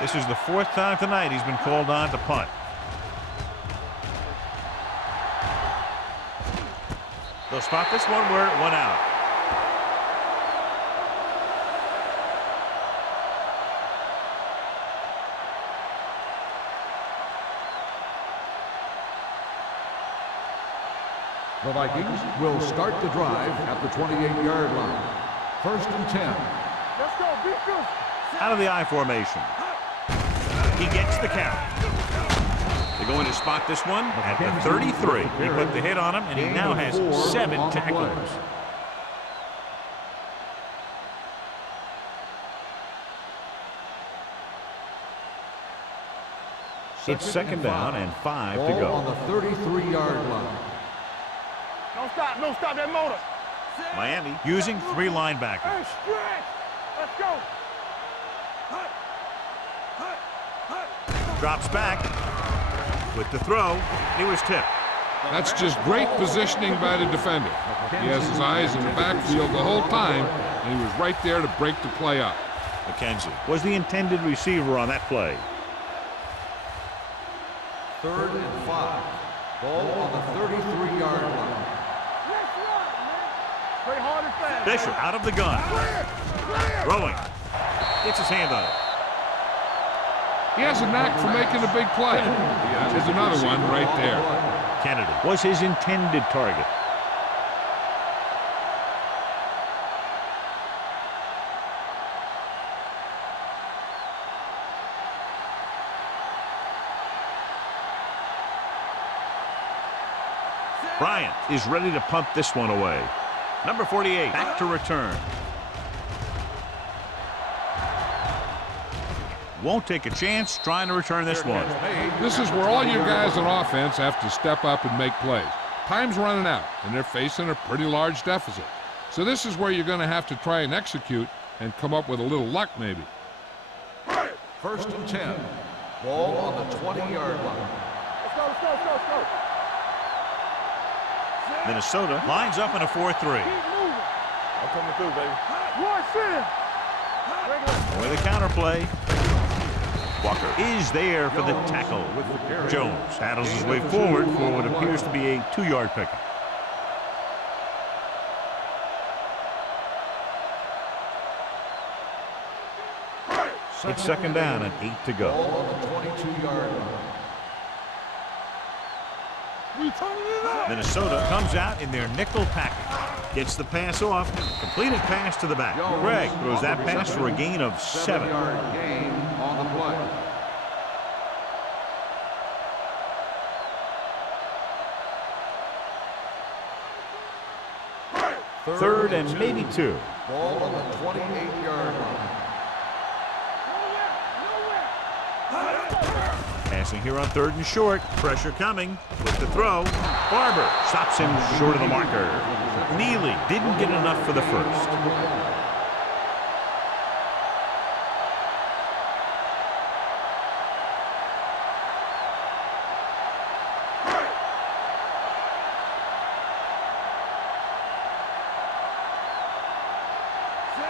This is the 4th time tonight he's been called on to punt. They'll spot this one where it went out. The Vikings will start the drive at the 28-yard line. First and 10. Let's go, beat this. Out of the I formation. He gets the count. They're going to spot this one at the 33. He put the hit on him, and he now has 7 tackles. It's second down and 5 to Ball go. on the 33-yard line. Don't stop that motor. Miami using 3 Hey, linebackers. stretch. Let's go. Drops back with the throw. He was tipped. That's just great positioning by the defender. He has his eyes in the backfield the whole time, and he was right there to break the play up. McKenzie was the intended receiver on that play. Third and 5. Ball on the 33-yard line. Let's run, man. Play hard and fast. Bishop out of the gun. Throwing. Gets his hand on it. He has a knack for making a big play. There's another one right there. Kennedy was his intended target. Bryant is ready to punt this one away. Number 48 back to return. won't take a chance trying to return this one. This is where all your guys on offense have to step up and make plays. Time's running out, and they're facing a pretty large deficit. So this is where you're going to have to try and execute and come up with a little luck maybe. 1st and 10. Ball on the 20-yard line. Let's go, let's go, let's go, let's go. Minnesota lines up in a 4-3. Keep moving. I'm coming through, baby. Watch it. With a counterplay. Walker is there for the tackle. Jones paddles his way forward for what appears to be a 2-yard pickup. It's 2nd down and 8 to go. Ball on the 22-yard line. We turning it up. Minnesota comes out in their nickel package. Gets the pass off. Completed pass to the back. Greg throws that pass for a gain of 7. 7-yard gain on the play. Third and maybe 2. Ball on the 28-yard line. Passing here on 3rd and short. Pressure coming with the throw. Barber stops him short of the marker. Neely didn't get enough for the first.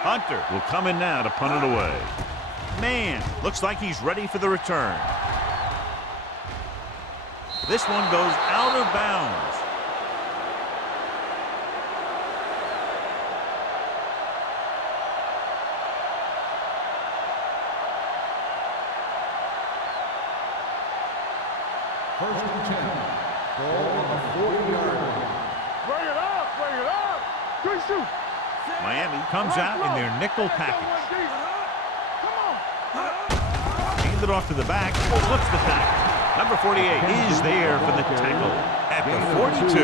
Hunter will come in now to punt it away. Man, looks like he's ready for the return. This one goes out of bounds. First and 10. Ball on the 40-yard line. Bring it up, bring it up. Good shoot. Miami comes out in their nickel package. Hand it off to the back. Flips the tackle. Number 48 is there for the tackle at the 42.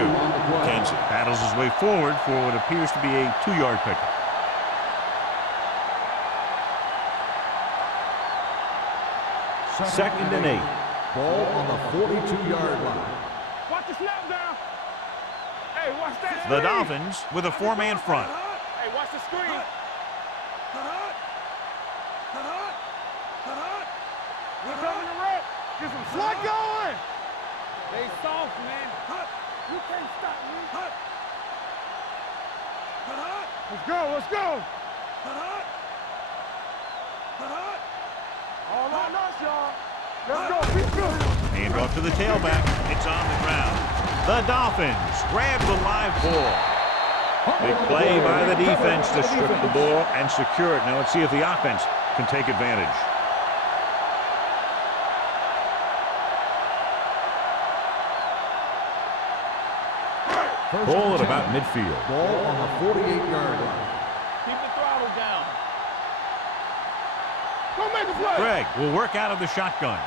Kenson paddles his way forward for what appears to be a 2-yard pickup. Second and 8. Ball on the 42-yard line. Watch the snap down. Hey, watch that screen. The Dolphins with a 4-man front. Hey, watch the screen. We're coming to rep. Get some slot going. They soft, man. You can't stop me. Let's go, let's go. All on us, y'all. Let's go, keep good. Hand off to the tailback. It's on the ground. The Dolphins grab the live ball. Big play by the defense to strip the ball and secure it. Now let's see if the offense can take advantage. Ball at about midfield. Ball on the 48-yard line. Keep the throttle down. Go make a play. Greg will work out of the shotgun.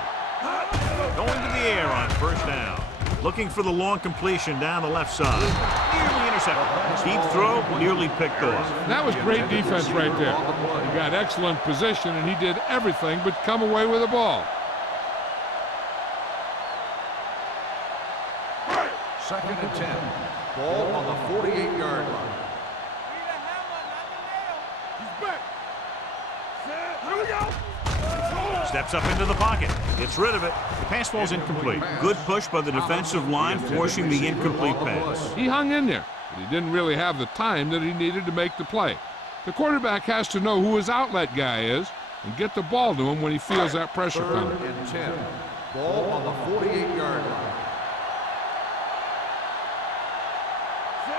Going to the air on 1st down. Looking for the long completion down the left side. Nearly intercepted. Deep throw, nearly picked off. That was great defense right there. He got excellent position, and he did everything but come away with the ball. 2nd and 10. Ball on the 48-yard line. He's back. Here we go. Steps up into the pocket. Gets rid of it. The pass ball's incomplete. Good push by the defensive line, forcing the incomplete pass. He hung in there, but he didn't really have the time that he needed to make the play. The quarterback has to know who his outlet guy is and get the ball to him when he feels that pressure coming. 3rd and 10. Ball on the 48-yard line.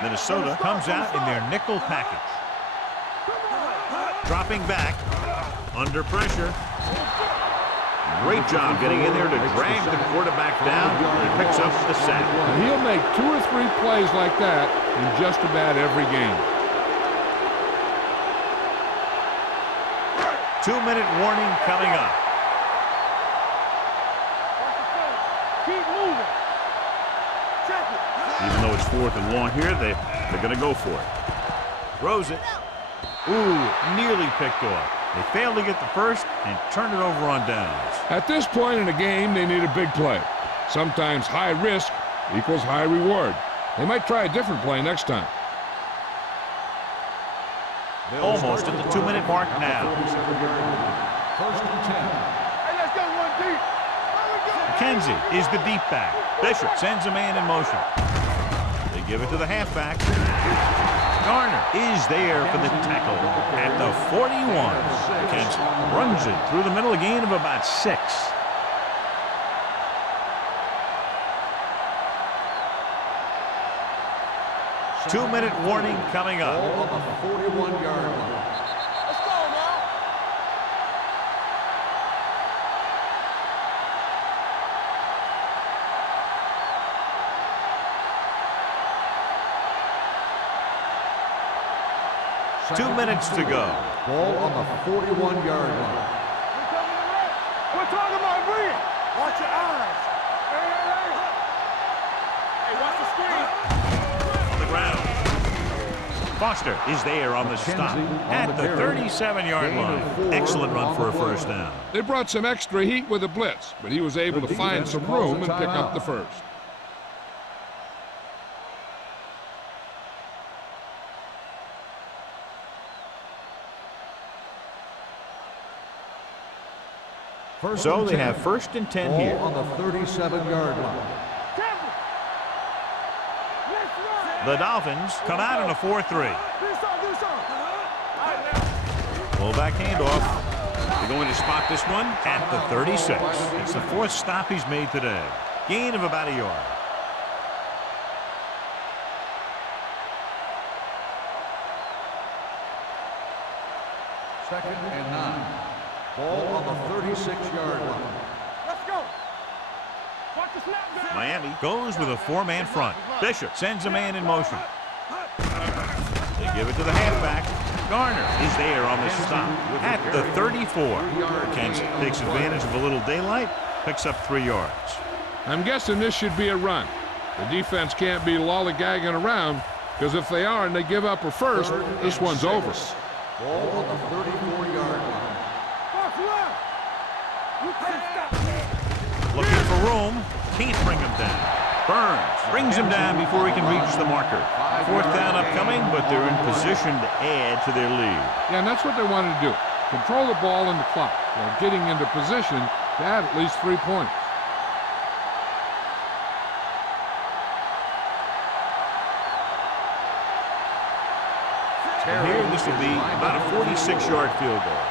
Minnesota comes out in their nickel package. Dropping back. Under pressure. Great job getting in there to drag the quarterback down. He picks up the sack. And he'll make 2 or 3 plays like that in just about every game. 2-minute warning coming up. Keep moving. Check it. Even though it's 4th and long here, they're going to go for it. Throws it. Ooh, nearly picked off. They failed to get the first and turn it over on downs. At this point in the game, they need a big play. Sometimes high risk equals high reward. They might try a different play next time. Almost at the 2-minute mark now. First and 10. Hey, let's go one deep. McKenzie is the deep back. Bishop sends a man in motion. They give it to the halfback. Garner is there for the tackle at the 41. McKenzie runs it through the middle, a gain of about 6. Two-minute warning coming up. Ball on the 41-yard line. Let's go now. Two minutes to go. Ball on the 41-yard line. We're talking about Reed. Watch your eyes. Hey, watch the screen. On the ground. Foster is there on the stop at the 37-yard line. Excellent run for a first down. They brought some extra heat with a blitz, but he was able to find some room and pick up the first. So they have first and 10 here. Ball on the 37-yard line. The Dolphins come out in a 4-3. Fullback handoff. They're going to spot this one at the 36. It's the 4th stop he's made today. Gain of about a yard. Second and 9. Ball on the 36-yard line. Let's go. Watch the snap, man. Miami goes with a 4-man front. Bishop sends a man in motion. They give it to the halfback. Garner is there on the stop at the 34. Kent takes advantage of a little daylight, picks up 3 yards. I'm guessing this should be a run. The defense can't be lollygagging around, because if they are and they give up a first, this one's over. Ball on the 34-yard line. You can't stop me. Looking for room, can't bring him down. Burns brings him down before he can reach the marker. 4th down upcoming, but they're in position to add to their lead. Yeah, and that's what they wanted to do. Control the ball and the clock while getting into position to add at least 3 points. And here, this will be about a 46-yard field goal.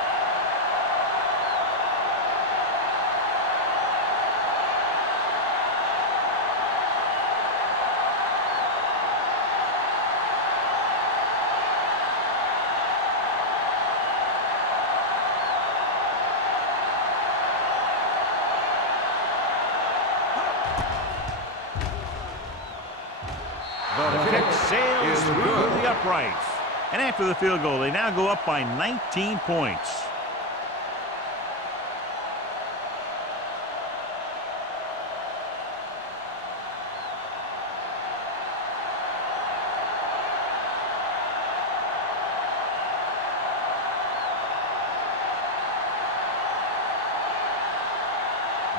The kick sails through the uprights. And after the field goal, they now go up by 19 points.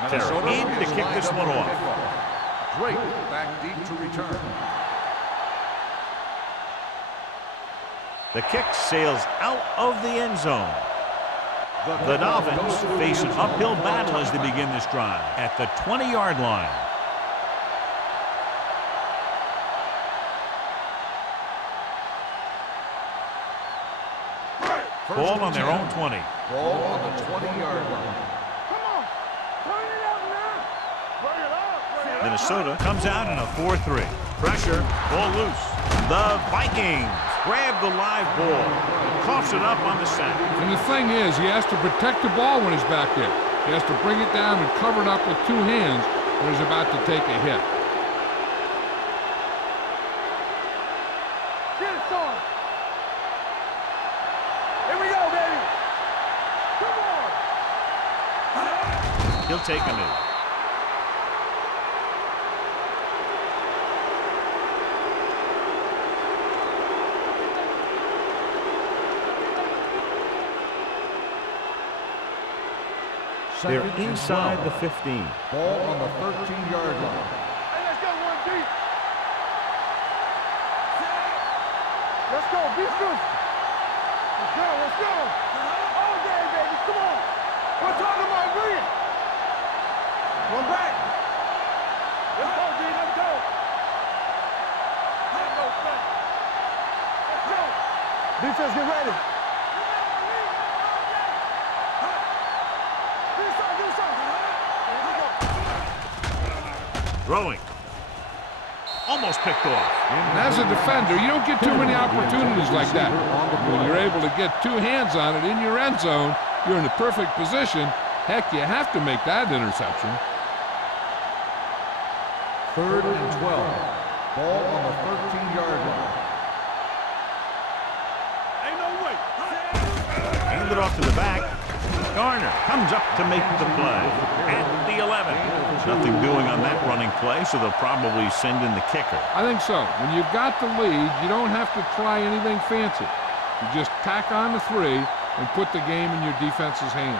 Terry in to kick this one off. Drake back deep to return. The kick sails out of the end zone. The Dolphins face an uphill battle as they begin this drive at the 20-yard line. Ball on their own 20. Ball on the 20-yard line. Come on. Turn it up now. Bring it up. Minnesota comes out in a 4-3. Pressure, ball loose. The Vikings grab the live ball. Coughs it up on the sack. And the thing is, he has to protect the ball when he's back there. He has to bring it down and cover it up with 2 hands when he's about to take a hit. Get it started. Here we go, baby. Come on. He'll take a knee. They're Second and inside 12. the 15. Ball on the 13-yard line. Hey, let's go one deep. Let's go, be truthful. Let's go, let's go. All day, baby, come on. We're talking about green. One back. Let's go, D, let's go. Let's go, Frank. Let's go. Defense, get ready. Throwing. Almost picked off. And as a defender, you don't get too many opportunities like that. When you're able to get two hands on it in your end zone, you're in the perfect position. Heck, you have to make that interception. 3rd and 12. Ball on the 13-yard line. Ain't no way. Handed off to the back. Garner comes up to make the play at the 11. Nothing doing on that running play, so they'll probably send in the kicker. I think so. When you've got the lead, you don't have to try anything fancy. You just tack on the 3 and put the game in your defense's hands.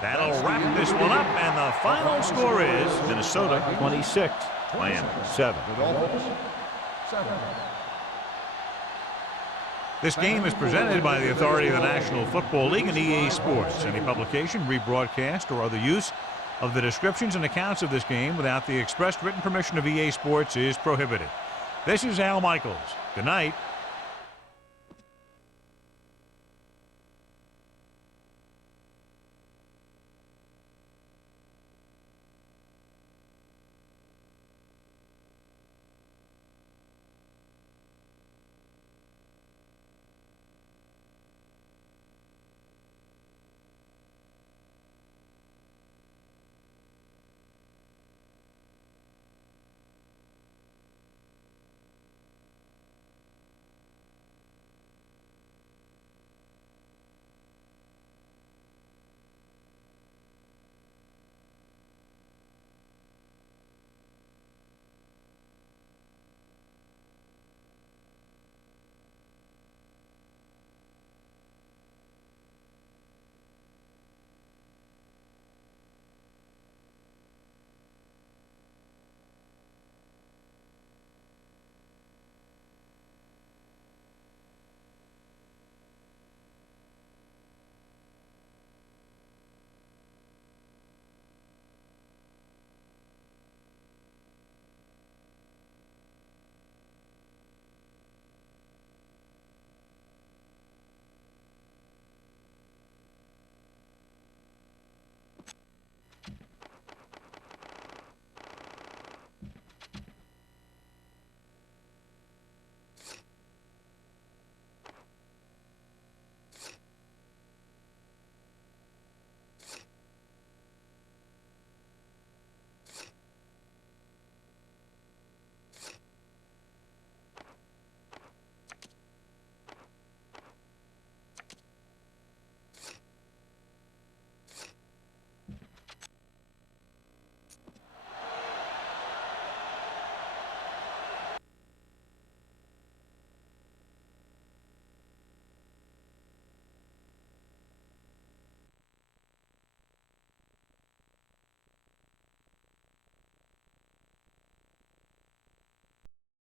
That'll wrap this one up, and the final score is Minnesota 26, Miami 7. The Dolphins, 7. This game is presented by the authority of the National Football League and EA Sports. Any publication, rebroadcast, or other use of the descriptions and accounts of this game without the expressed written permission of EA Sports is prohibited. This is Al Michaels. Good night.